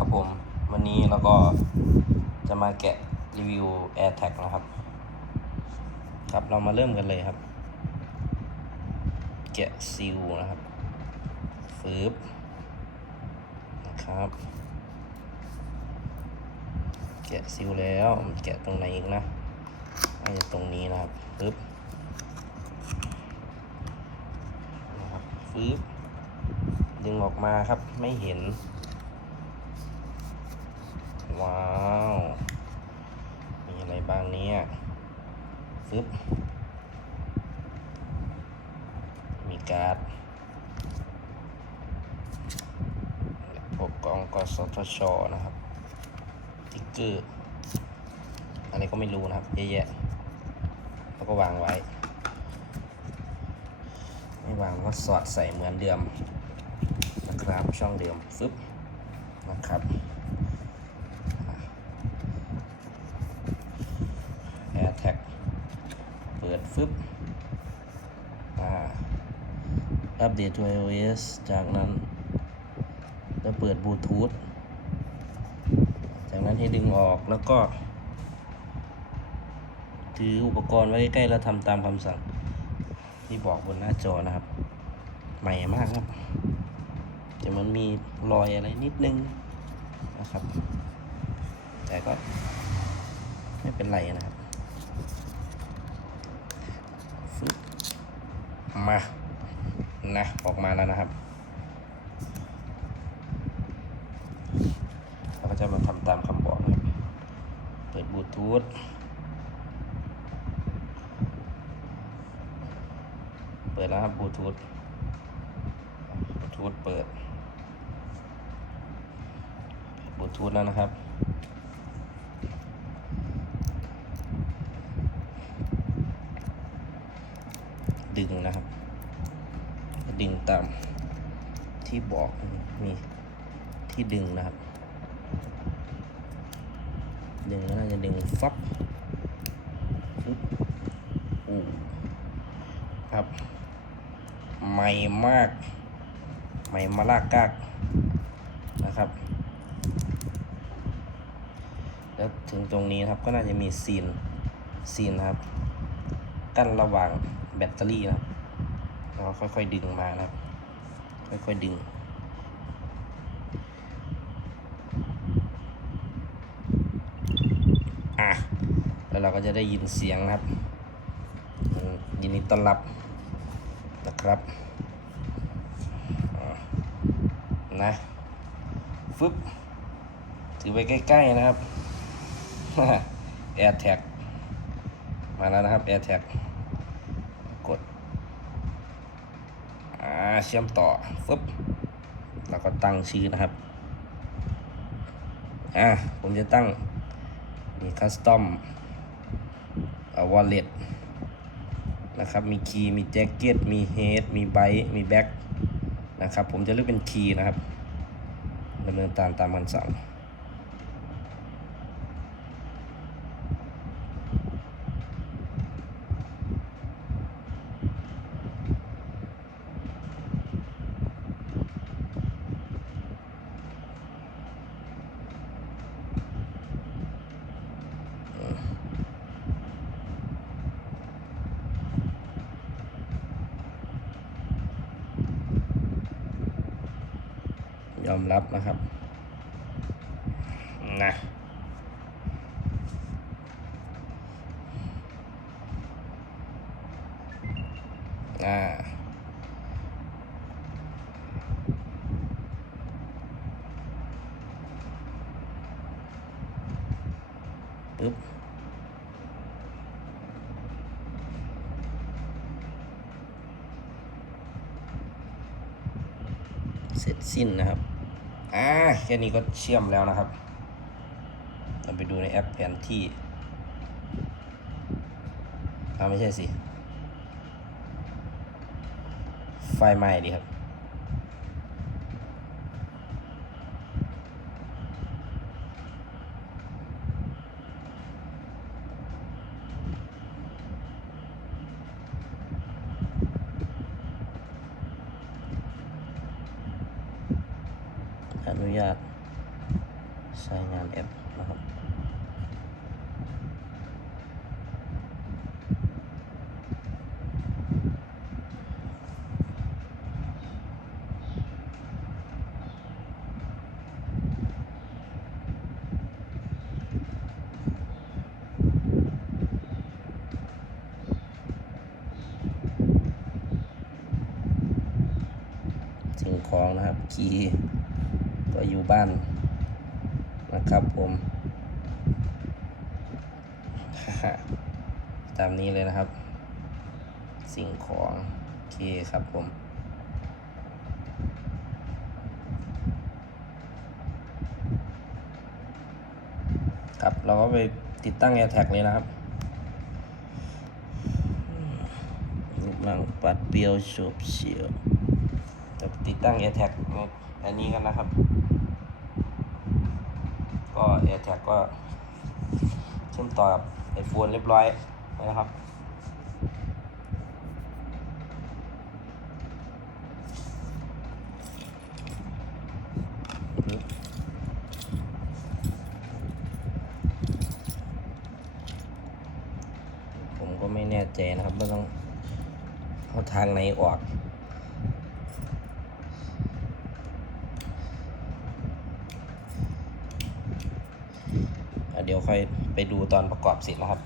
ครับผมวันนี้เราก็จะมาแกะรีวิว AirTag นะครับ ครับเรามาเริ่มกันเลยครับ แกะซิลนะครับฟืบนะครับ แกะซิลแล้วแกะตรงไหนอีกนะน่าจะตรงนี้นะครับปึ๊บนะครับฟืบดึงออกมาครับไม่เห็น ว้าว มีอะไรบ้างเนี่ยฟึบมีการ์ดพวกกองกสทช นะครับติ๊กเกอร์อะไรก็ไม่รู้นะครับเยอะแยะแล้วก็วางไว้ไม่วางก็สอดใส่เหมือนเดิมนะครับช่องเดิมฟึบนะครับ AirTag เปิด ฟึบอ่าอัปเดตตัว iOS จากนั้นแล้วเปิดบลูทูธจากนั้นให้ดึงออกแล้วก็ ถืออุปกรณ์ไว้ใกล้ๆแล้วทำตามคำสั่ง ที่บอกบนหน้าจอนะครับ ใหม่มากครับ แต่มันมีรอยอะไรนิดนึงนะครับ แต่ก็ไม่เป็นไรนะครับ ฟึบ มานะออกมาแล้วนะครับเราก็จะมาทำตามคำบอกนะครับเปิดบลูทูธเปิดแล้วครับบลูทูธบลูทูธเปิดบลูทูธแล้วนะครับ ดึงนะครับ ดึงตามที่บอกมีที่ดึงนะครับ ดึงแล้วน่าจะดึงฟับฟึบอู้ครับใหม่มาก ใหม่มาลากกากนะครับ แล้วถึงตรงนี้ครับก็น่าจะมีซีนซีนครับ กั้นระหว่าง แบตเตอรี่นะครับแล้วก็ค่อยๆดึงมานะครับค่อยๆดึง อะ แล้วเราก็จะได้ยินเสียงนะครับ ยินดีต้อนรับนะครับนะฟึบถือไปใกล้ ๆ นะครับ AirTag มาแล้วนะครับ AirTag กด อ่า เชื่อมต่อฟึบแล้วก็ตั้งชื่อนะครับ อ่าผมจะตั้งมีคัสตอมวอลเล็ตนะครับ มีคีย์มีแจ็คเก็ต มีเฮด มีไบต์มีแบ็คนะครับ ผมจะเลือกเป็นคีย์นะครับดำเนินตามตามคำสั่ง ยอมรับนะครับนะอ่าปึ๊บเสร็จสิ้นนะครับ อ่าแค่นี้ก็เชื่อมแล้วนะครับเราไปดูในแอปแผนที่เอาไม่ใช่สิ ไฟล์ใหม่ดีครับ อนุญาตใช้งานแอปนะครับสิ่งของนะครับคีย์ ก็อยู่บ้านนะครับผมตามนี้เลยนะครับ สิ่งของโอเคครับผมครับเราก็ไปติดตั้ง AirTag เลยนะครับรูปร่างปัดเปรียวโฉบเฉียวจะติดตั้ง AirTag ใน อันนี้กันนะครับ ก็ AirTag ก็เชื่อมต่อกับไอโฟนเรียบร้อยนะครับผมก็ไม่แน่ใจนะครับว่าต้องเอาทางไหนออก เดี๋ยวค่อยไปดูตอนประกอบเสร็จนะครับ